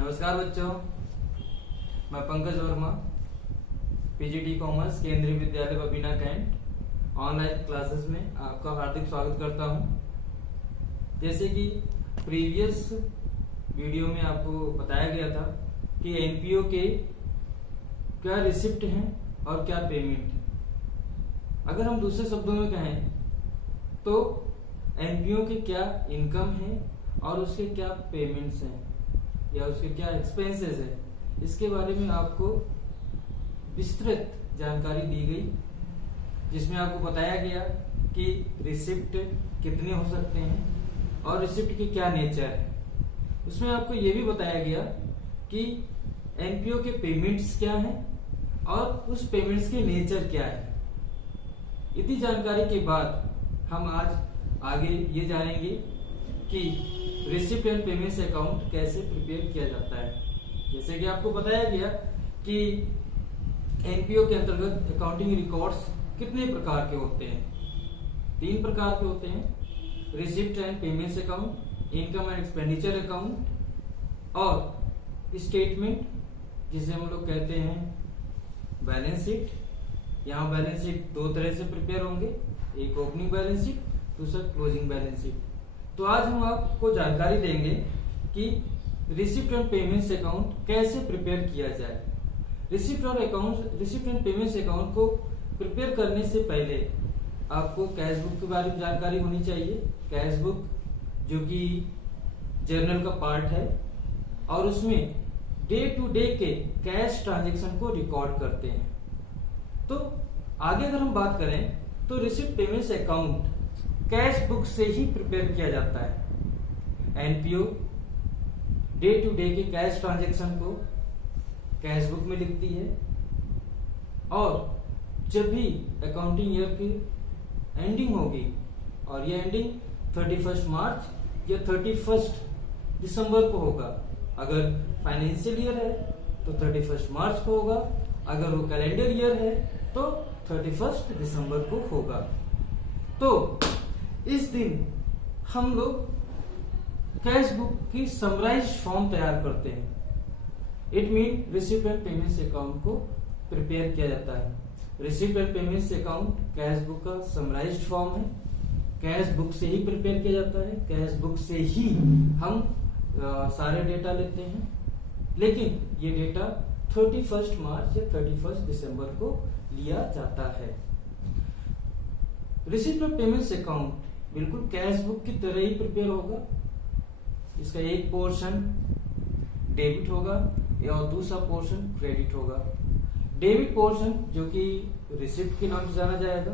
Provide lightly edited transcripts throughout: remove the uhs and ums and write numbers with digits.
नमस्कार बच्चों, मैं पंकज वर्मा, पीजीटी कॉमर्स केंद्रीय विद्यालय बबीना कैंट ऑनलाइन क्लासेस में आपका हार्दिक स्वागत करता हूं। जैसे कि प्रीवियस वीडियो में आपको बताया गया था कि एनपीओ के क्या रिसिप्ट हैं और क्या पेमेंट है। अगर हम दूसरे शब्दों में कहें तो एनपीओ के क्या इनकम है और उसके क्या पेमेंट्स हैं या उसके क्या एक्सपेंसेस है, इसके बारे में आपको विस्तृत जानकारी दी गई, जिसमें आपको बताया गया कि रिसिप्ट कितने हो सकते हैं और रिसिप्ट की क्या नेचर है। उसमें आपको ये भी बताया गया कि एनपीओ के पेमेंट्स क्या हैं और उस पेमेंट्स के नेचर क्या है। इतनी जानकारी के बाद हम आज आगे ये जानेंगे कि रिसिप्ट एंड पेमेंट्स अकाउंट कैसे प्रिपेयर किया जाता है। जैसे कि आपको बताया गया कि एनपीओ के अंतर्गत अकाउंटिंग रिकॉर्ड्स कितने प्रकार के होते हैं। 3 प्रकार के होते हैं: receipt and payments account, income and expenditure account और स्टेटमेंट, जिसे हम लोग कहते हैं बैलेंस शीट। यहाँ बैलेंस शीट 2 तरह से प्रिपेयर होंगे, एक ओपनिंग बैलेंस शीट, दूसरा क्लोजिंग बैलेंस शीट। तो आज हम आपको जानकारी देंगे कि रिसिप्ट एंड पेमेंट्स अकाउंट कैसे प्रिपेयर किया जाए। रिसिप्ट एंड पेमेंट्स अकाउंट को प्रिपेयर करने से पहले आपको कैश बुक के बारे में जानकारी होनी चाहिए। कैश बुक जो कि जर्नल का पार्ट है और उसमें डे टू डे के कैश ट्रांजेक्शन को रिकॉर्ड करते हैं। तो आगे अगर हम बात करें तो receipt payments account cash book से ही प्रिपेयर किया जाता है। एनपीओ डे टू डे के कैश ट्रांजैक्शन को कैश बुक में लिखती है और जब भी अकाउंटिंग ईयर की एंडिंग होगी, और ये एंडिंग 31 मार्च या 31 दिसंबर को होगा। अगर फाइनेंशियल ईयर है तो 31 मार्च को होगा, अगर वो कैलेंडर ईयर है तो 31 दिसंबर को होगा। तो इस दिन हम लोग कैश बुक की समराइज्ड फॉर्म तैयार करते हैं। It mean receipt and payments account को प्रिपेयर किया जाता है। Receipt and payments account cash book का समराइज्ड फॉर्म है, कैश बुक से ही प्रिपेयर किया जाता है, कैश बुक से ही हम सारे डेटा लेते हैं। लेकिन ये डेटा 31 मार्च या 31 दिसंबर को लिया जाता है। रिसिप्ट एंड पेमेंट्स अकाउंट बिल्कुल कैश बुक की तरह ही प्रिपेयर होगा। इसका एक पोर्शन डेबिट होगा और दूसरा पोर्शन क्रेडिट होगा। डेबिट पोर्शन जो कि रिसिप्ट के नाम से जाना जाएगा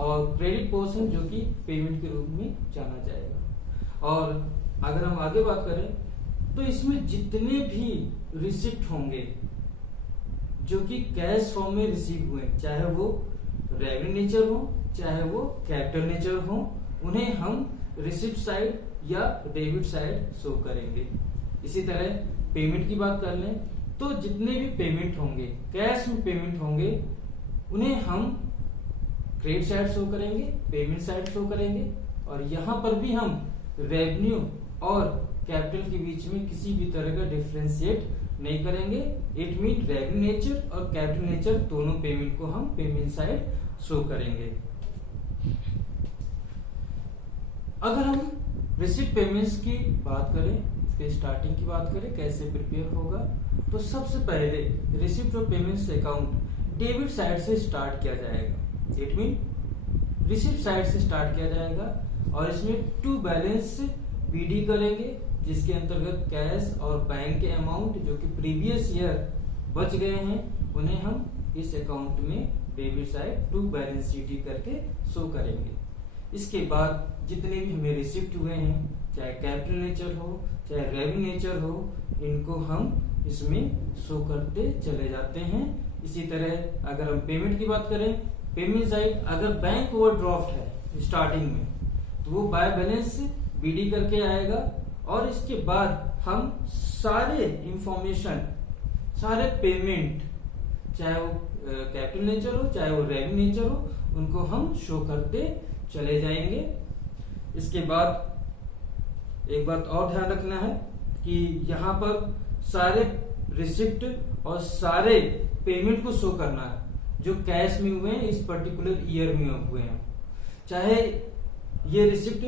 और क्रेडिट पोर्शन जो कि पेमेंट के रूप में जाना जाएगा। और अगर हम आगे बात करें तो इसमें जितने भी रिसिप्ट होंगे जो कि कैश फॉर्म में रिसीव हुए, चाहे वो रेवेन्यू नेचर हो चाहे वो कैपिटल नेचर हो, उन्हें हम रिसिप्ट साइड या डेबिट साइड शो करेंगे। इसी तरह पेमेंट की बात कर लें तो जितने भी पेमेंट होंगे, कैश में पेमेंट होंगे, उन्हें हम क्रेडिट साइड शो करेंगे, पेमेंट साइड शो करेंगे। और यहाँ पर भी हम रेवेन्यू और कैपिटल के बीच में किसी भी तरह का डिफरेंशिएट नहीं करेंगे। इट मीन रेवेन्यू नेचर और कैपिटल नेचर दोनों पेमेंट को हम पेमेंट साइड शो करेंगे। अगर हम रिसिप्ट पेमेंट्स की बात करें, इसके स्टार्टिंग की बात करें कैसे प्रिपेयर होगा, तो सबसे पहले रिसिप्ट और पेमेंट्स अकाउंट डेबिट साइड से स्टार्ट किया जाएगा। इट मीन रिसिप्ट साइड से स्टार्ट किया जाएगा और इसमें 2 बैलेंस पीडी करेंगे, जिसके अंतर्गत कैश और बैंक के अमाउंट जो कि प्रीवियस ईयर बच गए हैं उन्हें हम इस अकाउंट में डेबिट साइड 2 बैलेंस शीट करके शो करेंगे। इसके बाद जितने भी हमें रिसिप्ट हुए हैं, चाहे कैपिटल नेचर हो चाहे रेवेन्यू नेचर हो, इनको हम इसमें शो करते चले जाते हैं। इसी तरह अगर हम पेमेंट की बात करें, पेमेंट साइड अगर बैंक ओवरड्राफ्ट है स्टार्टिंग में तो वो बाय बैलेंस बीडी करके आएगा और इसके बाद हम सारे इंफॉर्मेशन, सारे पेमेंट, चाहे वो कैपिटल नेचर हो चाहे वो रेवेन्यू नेचर हो, उनको हम शो करते चले जाएंगे। इसके बाद एक बात और ध्यान रखना है कि यहाँ पर सारे रिसिप्ट और सारे पेमेंट को शो करना है जो कैश में हुए हैं, इस पर्टिकुलर ईयर में हुए हैं। चाहे ये रिसिप्ट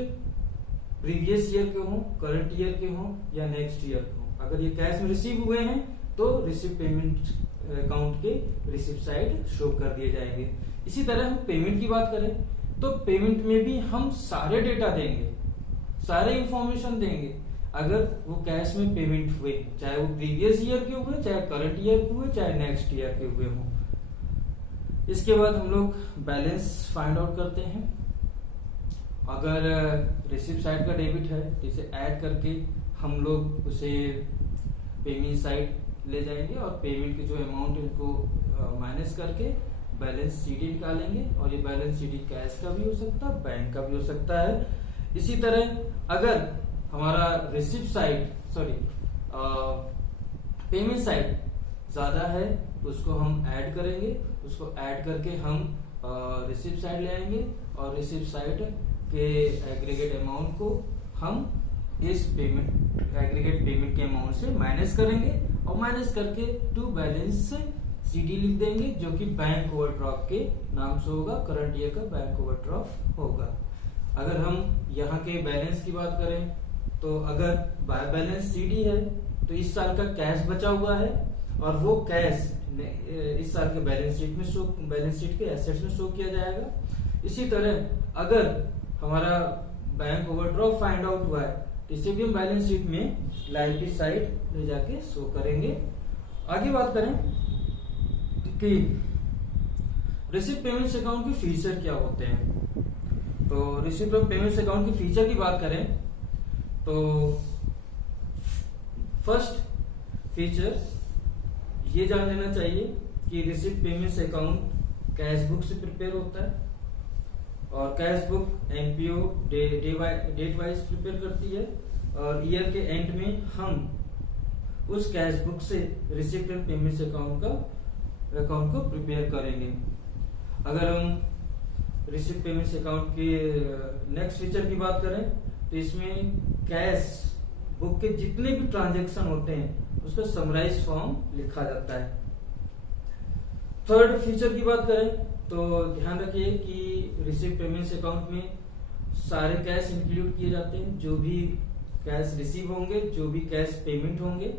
प्रीवियस ईयर के हों, करंट ईयर के हों या नेक्स्ट ईयर के हों। अगर ये कैश में रिसीव हुए हैं तो रिसिप्ट पेमेंट अकाउंट के रिसिप्ट साइड शो कर दिए जाएंगे। इसी तरह हम पेमेंट की बात करें तो पेमेंट में भी हम सारे डेटा देंगे, सारे इंफॉर्मेशन देंगे। अगर वो कैश में पेमेंट हुए, चाहे वो प्रीवियस ईयर के हुए, चाहे करंट ईयर के हुए, चाहे नेक्स्ट ईयर के हुए हों। इसके बाद हम लोग बैलेंस फाइंड आउट करते हैं। अगर रिसिप्ट साइड का डेबिट है तो इसे ऐड करके हम लोग उसे पेमेंट साइड ले जाएंगे और पेमेंट के जो अमाउंट है उनको माइनस करके बैलेंस सीडी निकालेंगे। और ये बैलेंस सीडी कैश का भी हो सकता है, बैंक का भी हो सकता है। इसी तरह अगर हमारा रिसिप्ट साइड पेमेंट साइड ज्यादा है तो उसको हम ऐड करेंगे, उसको ऐड करके हम रिसिप्ट साइड ले आएंगे और रिसिप्ट साइड के एग्रीगेट अमाउंट को हम इस एग्रीगेट पेमेंट के अमाउंट से माइनस करेंगे और माइनस करके टू बैलेंस सीडी लिख देंगे जो कि बैंक ओवरड्राफ्ट के नाम से होगा, करंट ईयर का बैंक ओवरड्राफ्ट होगा। अगर हम यहाँ के बैलेंस की बात करें तो अगर बाय बैलेंस सीडी है तो इस साल का कैश बचा हुआ है और वो कैश इस साल के बैलेंस शीट के एसेट्स में शो किया जाएगा। इसी तरह अगर हमारा बैंक ओवरड्राफ्ट फाइंड आउट हुआ है तो इसे भी हम बैलेंस शीट में लायबिलिटी साइड ले जाके शो करेंगे। आगे बात करें कि रिसिप्ट पेमेंट्स अकाउंट के फीचर क्या होते हैं। तो रिसिप्ट पेमेंट्स अकाउंट के फीचर की बात करें तो फर्स्ट फीचर ये जान लेना चाहिए कि receipt payments account cash book से प्रिपेयर होता है और cash book NPO date wise prepare करती है और ईयर के एंड में हम उस कैश बुक से रिसिप्ट एंड पेमेंट्स अकाउंट को प्रिपेयर करेंगे। अगर हम रिसिप्ट पेमेंट्स अकाउंट के नेक्स्ट फीचर की बात करें तो इसमें कैश बुक के जितने भी ट्रांजैक्शन होते हैं उसका समराइज फॉर्म लिखा जाता है। थर्ड फीचर की बात करें तो ध्यान रखिए कि रिसिप्ट पेमेंट्स अकाउंट में सारे कैश इंक्लूड किए जाते हैं, जो भी कैश रिसीव होंगे, जो भी कैश पेमेंट होंगे,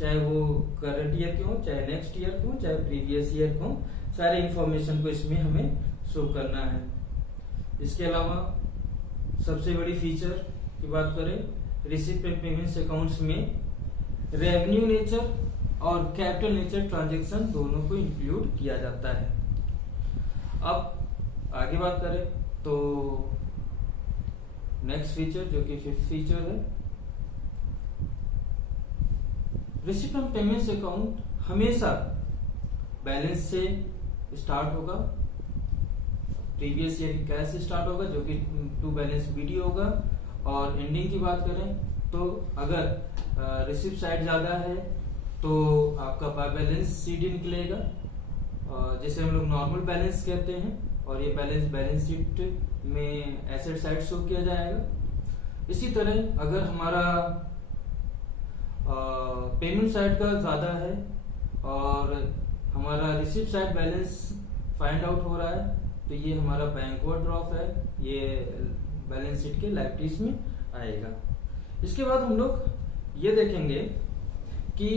चाहे वो करंट ईयर के हो, चाहे नेक्स्ट ईयर के हो, चाहे प्रीवियस ईयर के हो, सारे इंफॉर्मेशन को इसमें हमें शो करना है। इसके अलावा सबसे बड़ी फीचर की बात करें रिसिप्ट एंड पेमेंट्स अकाउंट्स में रेवेन्यू नेचर और कैपिटल नेचर ट्रांजैक्शन दोनों को इंक्लूड किया जाता है। अब आगे बात करें तो नेक्स्ट फीचर जो कि फिफ्थ फीचर है, रिसिप्ट एंड पेमेंट्स अकाउंट हमेशा बैलेंस से स्टार्ट होगा, प्रीवियस ईयर की कैश से स्टार्ट होगा जो कि टू बैलेंस बीडी होगा। और एंडिंग की बात करें तो अगर रिसिप्ट साइड ज्यादा है तो आपका बाय बैलेंस सीडी निकलेगा, जिसे हम लोग नॉर्मल बैलेंस कहते हैं, और ये बैलेंस शीट में एसेट साइड शो किया जाएगा। इसी तरह अगर हमारा पेमेंट साइड का ज्यादा है और हमारा receipt side balance find out हो रहा है तो ये हमारा बैंक ओवरड्राफ्ट है, ये बैलेंस शीट के लायबिलिटीज में आएगा। इसके बाद हम लोग ये देखेंगे कि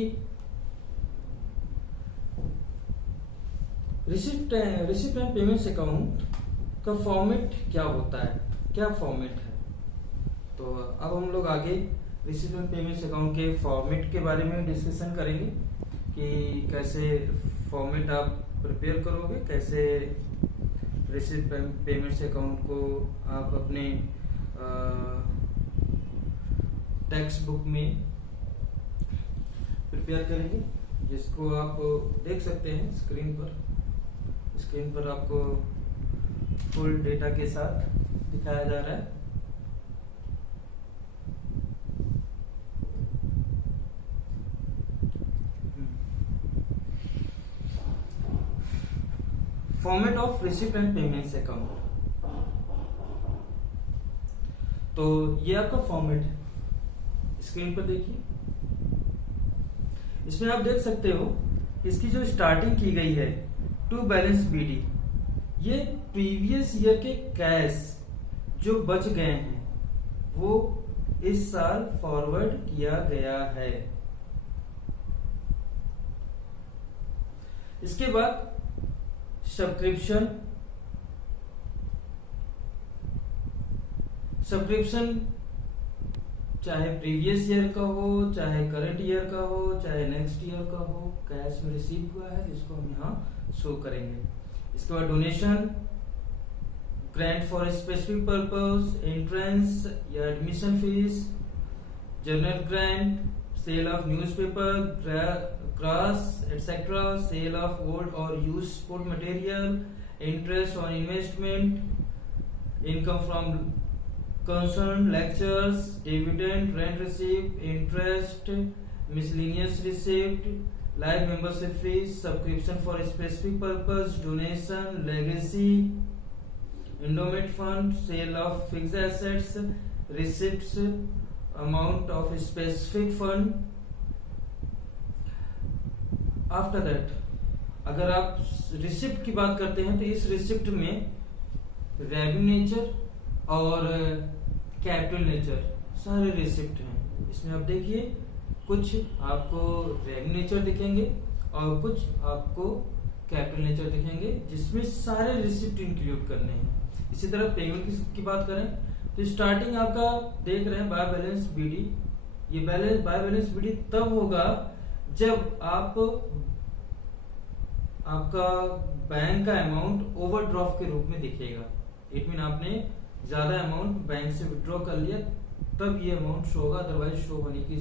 रिसिप्ट एंड पेमेंट्स अकाउंट का फॉर्मेट क्या होता है, क्या फॉर्मेट है। तो अब हम लोग आगे रिसिप्ट एंड पेमेंट्स अकाउंट के फॉर्मेट के बारे में डिस्कशन करेंगे कि कैसे फॉर्मेट आप प्रिपेयर करोगे, कैसे रिसिप्ट पेमेंट्स अकाउंट को आप अपने टेक्स्ट बुक में प्रिपेयर करेंगे, जिसको आप देख सकते हैं स्क्रीन पर आपको फुल डेटा के साथ दिखाया जा रहा है। Format of receipt and payments account, तो ये आपका फॉर्मेट है, स्क्रीन पर देखिए। इसमें आप देख सकते हो इसकी जो स्टार्टिंग की गई है टू बैलेंस बीडी, ये प्रीवियस ईयर के कैश जो बच गए हैं वो इस साल फॉरवर्ड किया गया है। इसके बाद सब्सक्रिप्शन चाहे प्रीवियस ईयर का हो, चाहे करंट ईयर का हो, चाहे नेक्स्ट ईयर का हो, कैश में रिसीव हुआ है जिसको हम यहाँ शो करेंगे। इसके बाद donation, grant for specific purpose, entrance या admission fees, general grant, sale of newspaper, grass etcetera, sale of old और used sport material, interest on investment, income from concerned lectures, dividend, rent receipt, interest, miscellaneous receipt, live membership fees, subscription for a specific purpose, donation, legacy, endowment fund, sale of fixed assets, receipts, amount of a specific fund. After that, अगर आप receipt की बात करते हैं तो इस receipt में revenue nature और कैपिटल नेचर सारे रिसिप्ट हैं। इसमें आप देखिए कुछ आपको रेवेन्यू नेचर दिखेंगे और कुछ आपको कैपिटल नेचर दिखेंगे जिसमें सारे रिसिप्ट इंक्लूड करने हैं। इसी तरह पेमेंट की बात करें तो स्टार्टिंग आपका देख रहे हैं बाय बैलेंस बीडी। ये बाय बैलेंस बीडी तब होगा जब आपका बैंक का अमाउंट ओवरड्राफ्ट के रूप में दिखेगा। इट मीन आपने ज्यादा अमाउंट बैंक से विड्रॉ कर लिया तब ये अमाउंट शो होगा, अदरवाइज शो करने की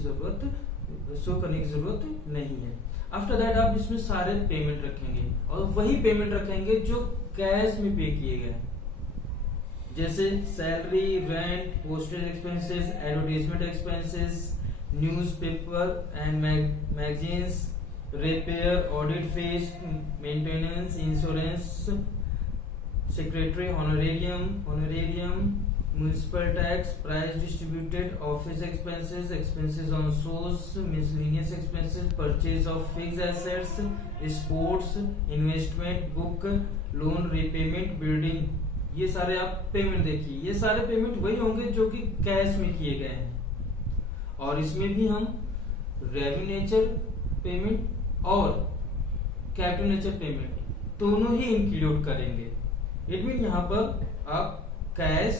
जरूरत नहीं है। आफ्टर दैट आप इसमें सारे पेमेंट रखेंगे और वही पेमेंट रखेंगे जो कैश में पे किए गए, जैसे salary, rent, postage expenses, advertisement expenses, newspaper and magazines, repair, audit fees, maintenance, insurance, secretary honorarium, municipal tax, price distributed, office expenses, expenses on source, miscellaneous expenses, purchase of fixed assets, sports, investment, book, loan repayment, building, ये सारे आप payment देखिए। ये सारे payment वही होंगे जो कि कैश में किए गए हैं और इसमें भी हम रेवेन्यू नेचर पेमेंट और कैपिटल नेचर पेमेंट दोनों ही इंक्लूड करेंगे। इट मीन यहाँ पर आप कैश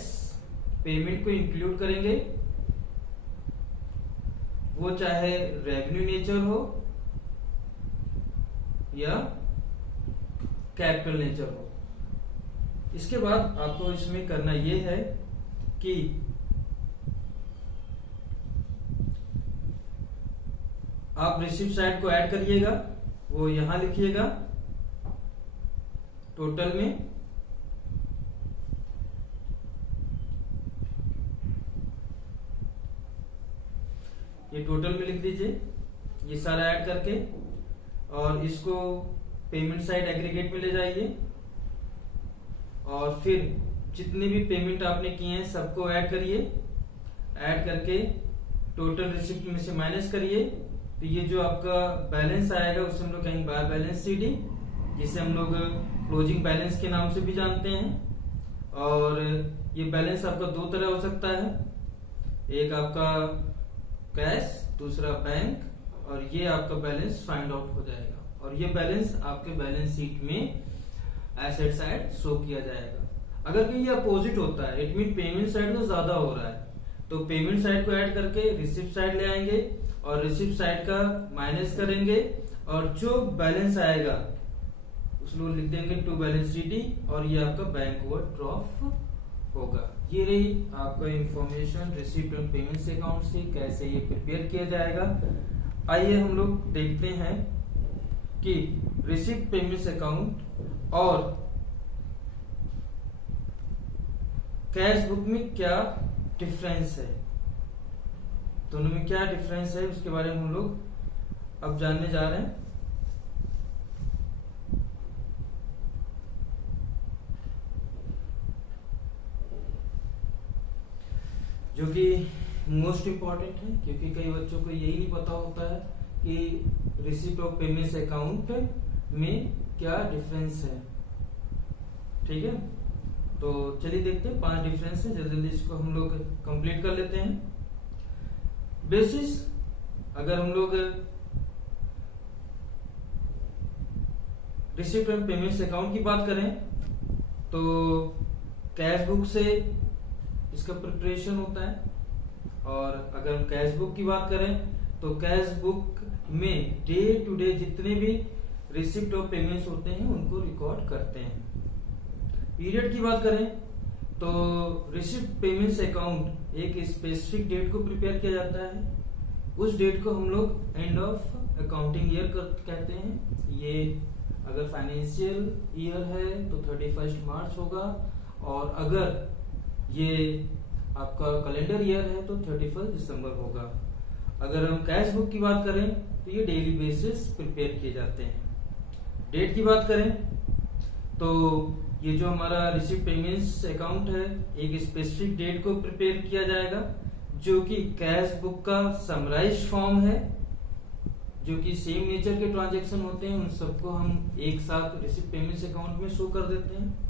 पेमेंट को इंक्लूड करेंगे, वो चाहे रेवेन्यू नेचर हो या कैपिटल नेचर हो। इसके बाद आपको इसमें करना ये है कि आप रिसिप्ट साइड को ऐड करिएगा, वो यहां लिखिएगा टोटल में, ये टोटल में लिख दीजिए ये सारा ऐड करके, और इसको पेमेंट साइड एग्रीगेट में ले जाइए और फिर जितने भी पेमेंट आपने किए हैं सबको ऐड करिए। ऐड करके टोटल रिसिप्ट में से माइनस करिए तो ये जो आपका बैलेंस आएगा उसे हम लोग कहेंगे बाय बैलेंस सीडी, जिसे हम लोग क्लोजिंग बैलेंस के नाम से भी जानते हैं। और ये बैलेंस आपका दो तरह हो सकता है, एक आपका कैश, दूसरा बैंक, और ये आपका बैलेंस फाइंड आउट हो जाएगा और ये बैलेंस आपके बैलेंस शीट में एसेट साइड शो किया जाएगा। अगर कहीं ये अपोजिट होता है, इट मीन पेमेंट साइड में ज्यादा हो रहा है, तो पेमेंट साइड को ऐड करके रिसिप्ट साइड ले आएंगे और रिसिप्ट साइड का माइनस करेंगे और जो बैलेंस आएगा उसको लिख देंगे टू बैलेंस सीडी और ये आपका बैंक ओवरड्राफ्ट होगा। ये रही आपका information receipt and payments account से कैसे ये प्रिपेयर किया जाएगा। आइए हम लोग देखते हैं कि रिसिप्ट पेमेंट्स अकाउंट और कैश बुक में क्या डिफरेंस है, दोनों में क्या डिफरेंस है उसके बारे में हम लोग अब जानने जा रहे हैं। जो कि मोस्ट इम्पॉर्टेंट है, क्योंकि कई बच्चों को यही नहीं पता होता है कि रिसिप्ट ऑफ पेमेंट्स अकाउंट में क्या डिफरेंस है। ठीक है, तो चलिए देखते हैं 5 डिफरेंस है, जल्दी जल्दी इसको हम लोग कंप्लीट कर लेते हैं। बेसिस अगर हम लोग रिसिप्ट एंड पेमेंट्स अकाउंट की बात करें तो कैश बुक से इसका प्रिपरेशन होता है, और अगर हम कैश बुक की बात करें तो कैश बुक में डे टू डे जितने भी रिसिप्ट और पेमेंट्स होते हैं उनको रिकॉर्ड करते हैं। पीरियड की बात करें तो रिसिप्ट पेमेंट्स अकाउंट एक स्पेसिफिक डेट को प्रिपेयर किया जाता है, उस डेट को हम लोग एंड ऑफ अकाउंटिंग ईयर कहते हैं। ये अगर फाइनेंशियल ईयर है तो 31 मार्च होगा, और अगर ये आपका कैलेंडर ईयर है तो 31 दिसंबर होगा। अगर हम कैश बुक की बात करें तो ये डेली बेसिस प्रिपेयर किए जाते हैं। डेट की बात करें तो ये जो हमारा रिसिप्ट पेमेंट्स अकाउंट है एक स्पेसिफिक डेट को प्रिपेयर किया जाएगा, जो कि कैश बुक का समराइज फॉर्म है, जो कि सेम नेचर के ट्रांजैक्शन होते हैं, उन सबको हम एक साथ रिसिप्ट पेमेंट्स अकाउंट में शो कर देते हैं।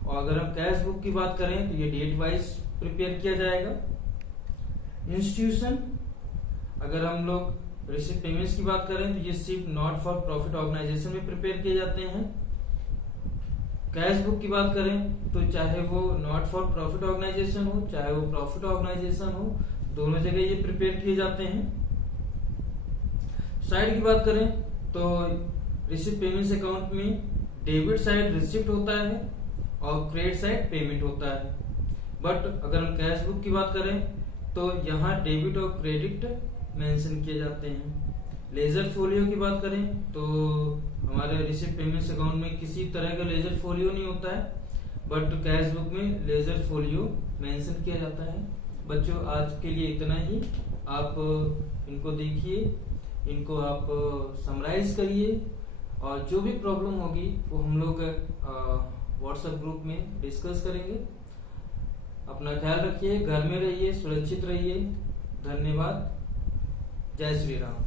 और अगर हम कैश बुक की बात करें तो ये डेट वाइज प्रिपेयर किया जाएगा। इंस्टीट्यूशन अगर हम लोग रिसिप्ट पेमेंट्स की बात करें तो ये सिर्फ नॉट फॉर प्रॉफिट ऑर्गेनाइजेशन में प्रिपेयर किए जाते हैं। कैश बुक की बात करें तो चाहे वो नॉट फॉर प्रॉफिट ऑर्गेनाइजेशन हो चाहे वो प्रॉफिट ऑर्गेनाइजेशन हो, दोनों जगह ये प्रिपेयर किए जाते हैं। साइड की बात करें तो रिसिप्ट पेमेंट्स अकाउंट में डेबिट साइड रिसिप्ट होता है और क्रेडिट साइड पेमेंट होता है। बट अगर हम कैश बुक की बात करें तो यहाँ डेबिट और क्रेडिट मेंशन किए जाते हैं। लेजर फोलियो की बात करें तो हमारे रिसिप्ट पेमेंट्स अकाउंट में किसी तरह का लेजर फोलियो नहीं होता है, बट कैश बुक में लेजर फोलियो मेंशन किया जाता है। बच्चों आज के लिए इतना ही, आप इनको देखिए, इनको आप समराइज करिए, और जो भी प्रॉब्लम होगी वो हम लोग व्हाट्सएप ग्रुप में डिस्कस करेंगे। अपना ख्याल रखिए, घर में रहिए, सुरक्षित रहिए। धन्यवाद। जय श्री राम।